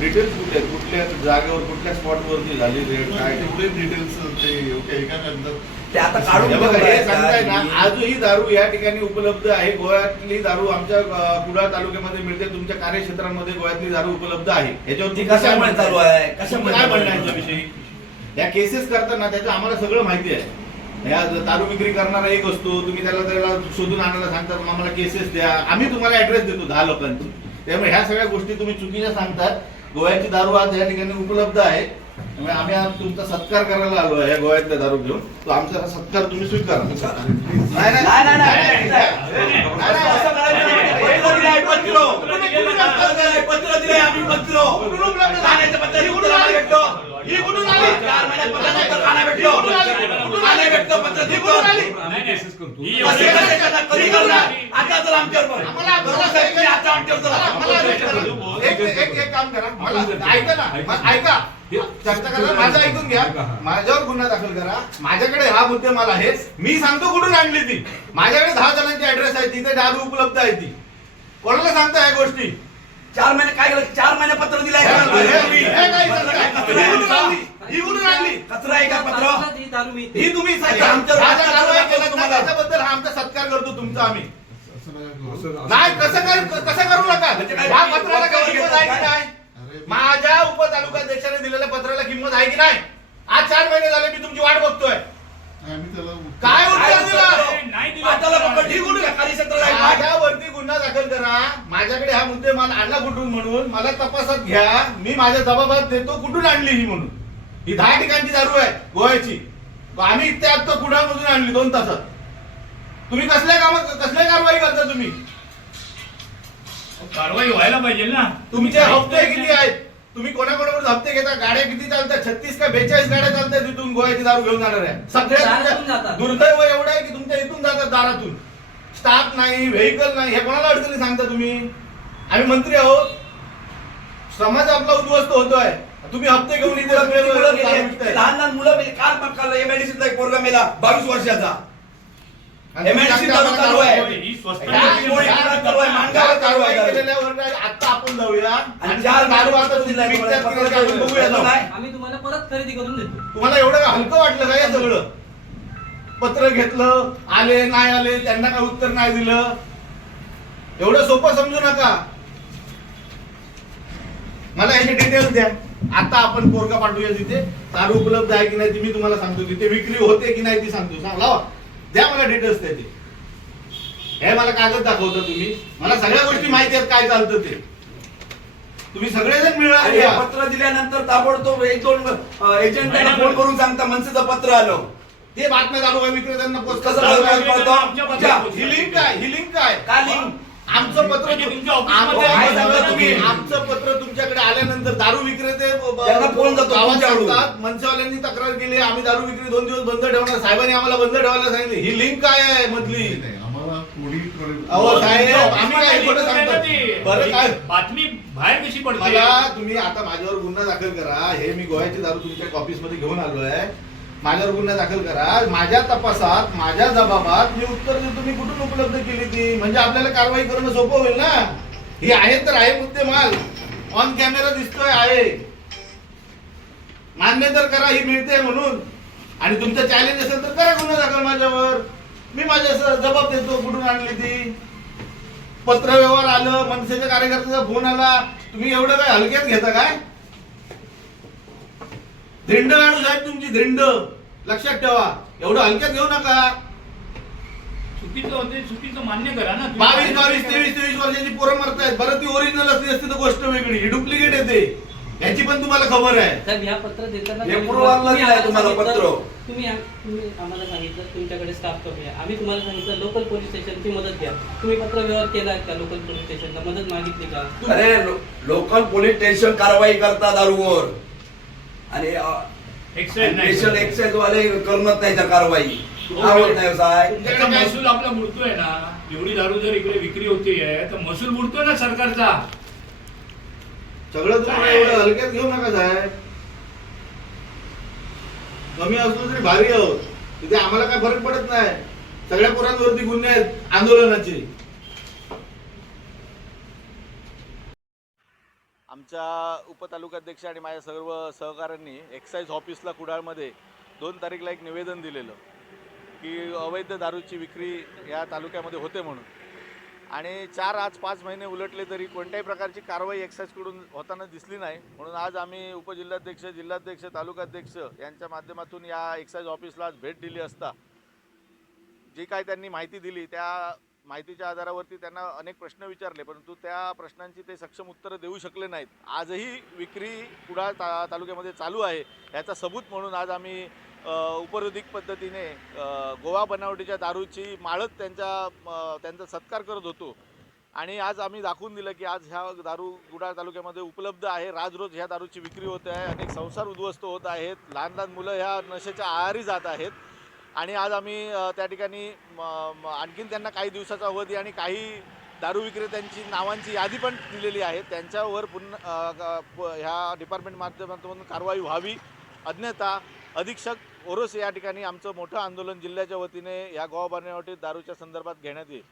Details कुठे आहेत? कुठल्या जागेवर कुठल्या स्पॉटवरती झाली रेड? काय एवढे डिटेल्स ते एवढ्या एका कागदात ते आता काढून हे बघा, हे सांगताय ना ठेवलंय. आजही दारू या ठिकाणी उपलब्ध आहे. गोव्यातली दारू आमच्या अ, कुडाळ तालुक्यामध्ये मिळते. तुमच्या कार्यक्षेत्रामध्ये गोव्यातली दारू उपलब्ध आहे. याच्यावर ती तुम्ही काय कशामुळे? चालू आहे? कशामुळे काय चालू आहे? म्हणणं आहे याच्याविषयी? या केसेस करताना त्याचं आम्हाला सगळं माहिती आहे. या दारू विक्री करणारा एक असतो. तुम्ही त्याला त्याला शोधून आणायला सांगतात आम्हाला केसेस द्या. आम्ही तुम्हाला ऍड्रेस देतो दहा लोकांची. त्यामुळे ह्या सगळ्या गोष्टी तुम्ही चुकीच्या सांगतात. गोव्याची दारू आज या ठिकाणी उपलब्ध आहे. त्यामुळे आम्ही आज तुमचा सत्कार करायला आलो आहे या गोव्यातल्या दारू घेऊन. तो आमचा हा सत्कार तुम्ही स्वीकारा. नाही नाही, नाही, नाही, नाही. नाही. भेटलं? पत्र आली? कसे करणार? कधी करणार? आता आमच्यावर बघ. आम्हाला भरोसा आहे की आता आमच्यावर जरा. एक एक एक काम करा. मला ऐका ना. ऐका. चर्चा करा. माझं ऐकून घ्या. माझ्यावर गुन्हा दाखल करा. माझ्याकडे हा मुद्देमाल आहे. मी सांगतो कुठून आणली ती. माझ्याकडे दहा जणांची ऍड्रेस आहे. तिथे दारू उपलब्ध आहे ती. कोणाला सांगता या गोष्टी? चार महिने काय केलं? चार महिने पत्र दिलंय. हे-? हे- हे- हे पत्र पत्र ही आहे. ही कुठून आणली कचरा आहे का पत्र ही दारू मिळते. ही तुम्ही हा कारवाई ना, तुम्हाला. त्याच्याबद्दल हा आमचा सत्कार करतो तुमचा आम्ही. नाही. कसं काय कसं करू नका? म्हणजे काय? या पत्राला काय किंमत आहे की नाही? अरे मी- माझ्या उपतालुकाध्यक्षाने दिलेल्या पत्राला किंमत आहे की नाही? आज चार महिने झाले मी तुमची वाट बघतोय. उत्तर- काय उत्तर दिला? नाही दिलं. पाटाला पकड, ही कुठे? कार्यक्षेत्रात आहे? माझ्यावरती गुन्हा दाखल करा. माझ्याकडे हा मुद्दे माल आणला कुठून म्हणून? मला तपासात घ्या. मी माझ्या जबाबात देतो. कुठून आणली ही म्हणून? ही दहा ठिकाणची दारू आहे गोव्याची. आम्ही इथे आता कुडामधून आणली दोन तासात. तुम्ही कसल्या काम कसल्या कारवाई करता तुम्ही? कारवाई व्हायला पाहिजे ना. तुमचे हप्ते किती आहेत? तुम्ही कोणाकोणाकडून हप्ते घेता? गाड्या किती चालतात? छत्तीस का बेचाळीस गाड्या चालतात तिथून गोव्याची दारू घेऊन जाणार आहे सगळ्या. दुर्दैव एवढं आहे की तुमच्या इथून जातात दारातून. स्टाफ नाही व्हेकल नाही हे कोणाला अडचणी सांगता तुम्ही? आम्ही मंत्री आहोत. समाज आपला उद्ध्वस्त होतोय. तुम्ही हप्ते घेऊन इथे मुलं गेली? लहान लहान मुलं गेली. काल पण काल एमआयडीसीचा एक पोरगा मेला. बावीस वर्षाचा. चालू आहे. ही या- या- मानगाव या आता आपण जाऊया. आणि चार. आम्ही तुम्हाला परत खरेदी करून देतो. तुम्हाला एवढं का हलकं वाटलं का हे सगळं? पत्र घेतलं आले नाही आले त्यांना काय उत्तर नाही दिलं? एवढं सोपं समजू नका. मला याचे डिटेल्स द्या. आता आपण पोरगा पाठवूया तिथे. दारू उपलब्ध आहे की नाही ती मी तुम्हाला सांगतो. तिथे विक्री होते की नाही ती सांगतो. सांग लावा. द्या मला डिटेल्स त्याचे. हे मला कागद दाखवता तुम्ही. मला सगळ्या गोष्टी माहिती आहेत काय चालतं ते. तुम्ही सगळेजण मिळा आणि हे पत्र दिल्यानंतर ताबडतोब एक दोन एजंटांना फोन करून सांगता मनसेचं पत्र आलं. ते बातम्या चालू आहे विक्रेत्यांना पोस्ट कसं आहे. ही लिंक काय ही लिंक काय काय लिंक आमचं पत्र म्हणजे तुमच्या ऑफिसमध्ये आमचं- आहे तुम्ही पत्र तुमच्याकडे आल्यानंतर दारू विक्रेते ब- ब- त्यांना फोन जातो गावात तुमच्याकडून. सांगतात, मनसेवाल्यांनी तक्रार केली आम्ही दारू विक्री दोन दिवस बंद ठेवणार. साहेबांनी आम्हाला बंद ठेवायला सांगितले. ही लिंक काय आहे मधली? नाही, नाही, आम्हाला कोणी साहेब, आम्ही काय खोटं सांगतो? बरं, काय? बातमी बाहेर कशी पडते? मला तुम्ही आता माझ्यावर गुन्हा दाखल करा. हे मी गोव्याची दारू तुमच्या ऑफिसमध्ये घेऊन आलोय. माझ्यावर गुन्हा दाखल करा. माझ्या तपासात माझ्या जबाबात मी उत्तर देतो तुम्ही कुठून उपलब्ध केली ती? म्हणजे आपल्याला कारवाई करणं सोपं होईल ना? हे आहे तर आहे मुद्दे माल ऑन कॅमेरा दिसतोय आहे. मान्य तर करा ही मिळते म्हणून. आणि तुमचं चॅलेंज असेल तर करा गुन्हा दाखल माझ्यावर. मी माझ्या जबाब देतो कुठून आणली ती. पत्र व्यवहार आलं मनसेच्या कार्यकर्त्याचा फोन आला. तुम्ही एवढं काय हलक्यात घेता काय? धिंड आणू साहेब तुमची धिंड लक्षात ठेवा. एवढं हलक्यात घेऊ नका. चुकीचं होते चुकीचं मान्य करा ना तुम्ही. बावीस बावीस. तेवीस तेवीस वर्षाची पोरं मरतायत. बरं ती ओरिजिनल असली असती तर गोष्ट वेगळी. ही डुप्लिकेट येते याची पण तुम्हाला खबर आहे. साहेब ह्या पत्र देताना हे तुम्ही- पूर्वांना तुम्ही दिलंय आम्हाला तुम्हाला सांगितलं- पत्र. तुम्ही आम- तुम्ही आम्हाला सांगितलं तुमच्याकडे स्टाफ कमी आहे. आम्ही तुम्हाला सांगितलं लोकल पोलीस स्टेशनची मदत घ्या. तुम्ही पत्र व्यवहार केला का लोकल पोलीस स्टेशनला मदत मागितली का? अरे लोकल पोलीस स्टेशन कारवाई करता दारूवर. आणि. एक्साइज वाले करणार नाही त्या कारवाई. आवडत नाही साहेब. त्याचा महसूल आपला बुडतोय ना. एवढी दारू जर इकडे विक्री होतीये तर महसूल बुडतोय ना सरकारचा. सगळं तुम्हाला? एवढं हलक्यात घेऊ नका साहेब. कमी असलो तरी भारी आहोत. तिथे आम्हाला काय फरक पडत नाही. सगळ्या पोरांवरती गुन्हे आहेत आंदोलनाचे. आमच्या उपतालुकाध्यक्ष आणि माझ्या सर्व सहकाऱ्यांनी एक्साईज ऑफिसला कुडाळमध्ये दोन तारीखला एक निवेदन दिलेलं की अवैध दारूची विक्री या तालुक्यामध्ये होते म्हणून. आणि चार आज पाच महिने उलटले तरी कोणत्याही प्रकारची कारवाई एक्साईजकडून होताना दिसली नाही. म्हणून आज आम्ही उपजिल्हाध्यक्ष जिल्हाध्यक्ष तालुकाध्यक्ष यांच्या माध्यमातून या एक्साईज ऑफिसला आज भेट दिली असता. जी काय त्यांनी माहिती दिली त्या माहितीच्या आधारावरती त्यांना अनेक प्रश्न विचारले परंतु त्या प्रश्नांची ते सक्षम उत्तरं देऊ शकले नाहीत. आजही विक्री कुडाळ ता तालुक्यामध्ये चालू आहे. याचा सबूत म्हणून आज आम्ही उपरोधिक पद्धतीने गोवा बनावटीच्या दारूची माळत त्यांच्या त्यांचा सत्कार करत होतो. आणि आज आम्ही दाखवून दिलं की आज ह्या दारू गुडाळ तालुक्यामध्ये उपलब्ध आहे. राज रोज ह्या दारूची विक्री होते आहे. अनेक संसार उद्ध्वस्त होत आहेत. लहान लहान मुलं ह्या नशेच्या आहारी जात आहेत. आणि आज आम्ही त्या ठिकाणी आणखीन त्यांना काही दिवसाचा अवधी आणि काही दारू विक्रेत्यांची नावांची यादी पण दिलेली आहे. त्यांच्यावर पुन्हा ह्या डिपार्टमेंट माध्यमातून कारवाई व्हावी. अज्ञता अधीक्षक ओरोस या ठिकाणी आमचं मोठं आंदोलन जिल्ह्याच्या वतीने या गोवा बनावटी दारूच्या संदर्भात घेण्यात येईल.